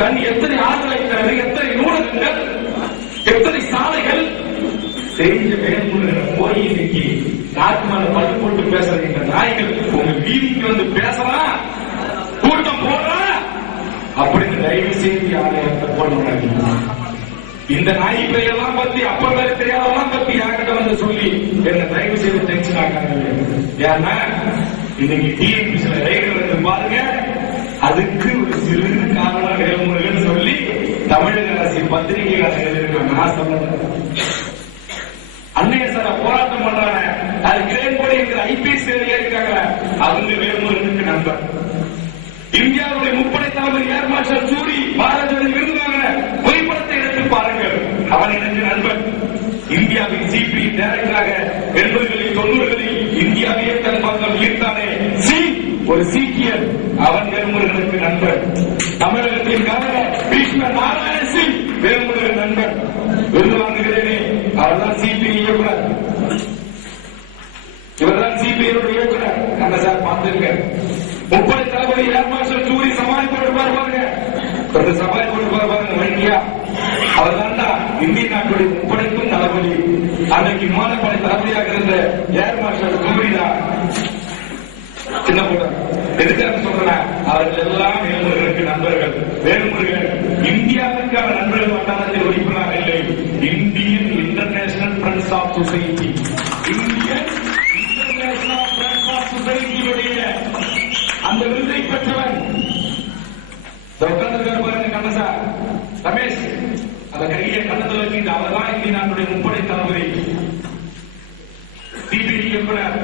தண்ணி, எத்தனை ஆறுகளை, எத்தனை நூலகங்கள், எத்தனை சாலைகள் செஞ்ச வேறுமுருகன் போய் இன்னைக்கு நாட்டு மேல பட்டு போட்டு பேசுற நாய்கள் உங்க வீதிக்கு வந்து பேசலாம், கூட்டம் போடுறான் அப்படின்னு தயவு செய்து யாரையும் போட. இந்த நாய் பெயரெல்லாம் பத்தி அப்ப வேற தெரியாதெல்லாம் பத்தி யார்கிட்ட வந்து சொல்லி என்ன தயவு செய்து டென்ஷன் ஆக்காங்க. ஏன்னா இன்னைக்கு டிஎன்பிசில ரயில்கள் வந்து பாருங்க, அதுக்கு ஒரு சிறு காரணம் வேறுமுருகன் சொல்லி தமிழக அரசின் பத்திரிகைகள் எழுதியிருக்காங்க. நான் சொல்றேன், அன்னைய சார போராட்டம் பண்றாங்க, அது கிரேன் போடி இருக்கிற ஐபிஎஸ் இருக்காங்க, அவங்க வேறுமுருகனுக்கு நண்பர். இந்தியாவுடைய முப்படை தளபதி ஏர் மார்ஷல் சூரி பாரதியில் விருதுவாங்க, புகைப்படத்தை எடுத்து பாருங்கள், அவன் எனக்கு நண்பன். இந்தியாவின் சிபி டைரக்டராக 80களில் 90களில் இந்தியாவையே தன் பக்கம் ஈர்த்தானே ஒரு சீக்கியர், அவன் வேறுமுருகனுக்கு நண்பன். தமிழகத்தின் கவர்னர் பீஷ்ம நாராயண சிங் வேறுமுருகன் நண்பன். விருது வாங்குகிறேனே, அவர்தான் சிபி இயக்குனர், இவர்தான் சிபிஐ இயக்குனர். நம்ம சார் பார்த்திருக்க முப்படை தளபதி ஏர் மார்ஷல் சூரி சமாளி போட்டு பாருங்க, சமாளி போட்டு பாருங்க வைக்கியா, அவர் தான்டா இந்திய நாட்டுடைய முப்படைக்கும் தளபதி. அன்றைக்கு விமானப்படை தளபதியாக இருந்த ஏர் மார்ஷல் சூரி தான். சின்ன போட்ட எதுக்காக சொல்றேன், அவர்கள் எல்லாம் வேறுமுருகனுக்கு நண்பர்கள். வேறுமுருகன் இந்தியாவுக்கான நண்பர்கள் வட்டாரத்தில் உறுப்பினராக இல்லை, Indian international friends of society, Indian international friends of சொசைட்டியுடைய அந்த விருதை பெற்றவன். பாருங்க கண்ணசா ரமேஷ், அந்த கையை கண்ணத்தில் வச்சுட்டு அவர் தான் இந்திய நாட்டுடைய முப்படை தளபதி, சிபிஐ இயக்குனர்.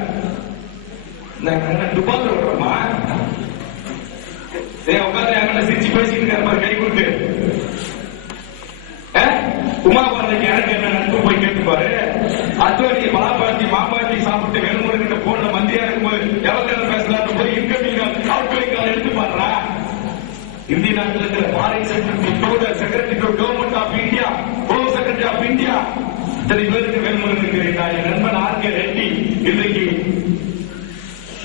துபாய் விடுறோமா உட்காந்து சிரிச்சு பேசிட்டு இருக்காரு கை கொடுத்து. உமாபாரதிக்கு எனக்கு என்ன நட்பு போய் கேட்டுப்பாரு. அத்வானி பலாபாத்தி மாபாத்தி சாப்பிட்டு வேறுமுருகிட்ட போன மந்திரியா இருக்கும்போது எவ்வளவு பேசலாம் போய் இன்கமிங் அவுட்கோயிங் எடுத்து பாடுறா. இந்திய நாட்டில் இருக்கிற foreign secretary to government of India, home secretary of India, இத்தனை பேருக்கு வேறுமுருகன் இருக்கிறார். என் நண்பன் ஆர்.கே. ரெட்டி இன்றைக்கு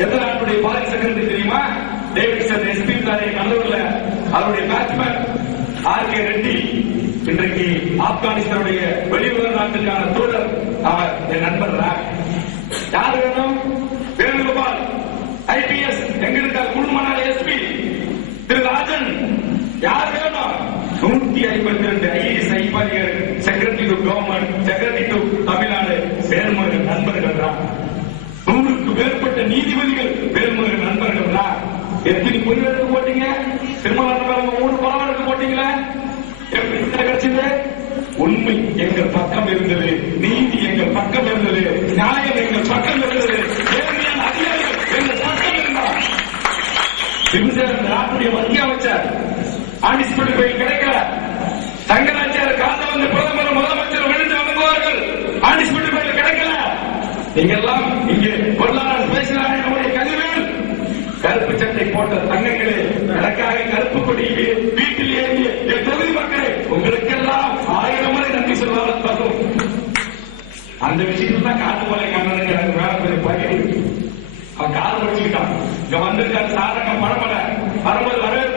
எந்த நாட்டுடைய ஃபாரின் செக்ரட்டரி தெரியுமா? டேவிட்சன் எஸ்பி கல்லூர்ல அவருடைய பேட்ச்மேன் ஆர்.கே. ரெட்டி இன்றைக்கு ஆப்கானிஸ்தானுடைய வெளியுறவு நாட்டுக்கான தூதர். அவர் என் நண்பர். யார் வேணும்? வேணுகோபால் ஐபிஎஸ் எங்க இருக்கார்? குழுமனால எஸ்பி திரு ராஜன். யார் வேணும்? 152 ஐஏஎஸ் ஐபாதிகள் secretary to government, secretary to Tamil Nadu வேறுமுருகன் நண்பர்கள் தான். 100க்கு மேற்பட்ட நீதிபதிகள் வேறுமுருகன் நண்பர்கள் தான். எத்தனை பொய் வழக்கு போட்டீங்க? திருமணம் 3 பணம் வழக்கு போட்டீங்களா? கிடைச்சது உண்மை எங்கள் பக்கம் இருந்தது, நீதி எங்கள் பக்கம் இருந்தது, நியாயம் எங்கள் பக்கம் இருந்தது, நேர்மையான அதிகாரிகள் எங்கள் பக்கம் இருந்தார். நாட்டுடைய மத்திய அமைச்சர் ஆண்டிஸ்பெக்டர் கோயில் கிடைக்கல, தங்கராஜார் கால வந்து பிரதமர் முதலமைச்சர் விழுந்து வணங்குவார்கள், ஆண்டிஸ்பெக்டர் கோயில் கிடைக்கல. நீங்க எல்லாம் இங்கே பொருளாதார பேசுகிறாங்க. நம்முடைய கதிர்வேல் கருப்பு சட்டை போட்ட தங்கங்களே, எனக்காக கருப்பு கொடியிலே வீட்டில் ஏறிய என் தொகுதி மக்களே, உங்களுக்கெல்லாம் 1000 முறை நன்றி சொல்வார்கள் தகும். அந்த விஷயத்துல தான் காட்டுமலை கண்ணனுக்கு எனக்கு வேலை பெரிய பகிர்வு. அவன் காலம் வச்சுக்கிட்டான். இங்க வந்திருக்காரு சாதகம் படமட வரும்போது வரவே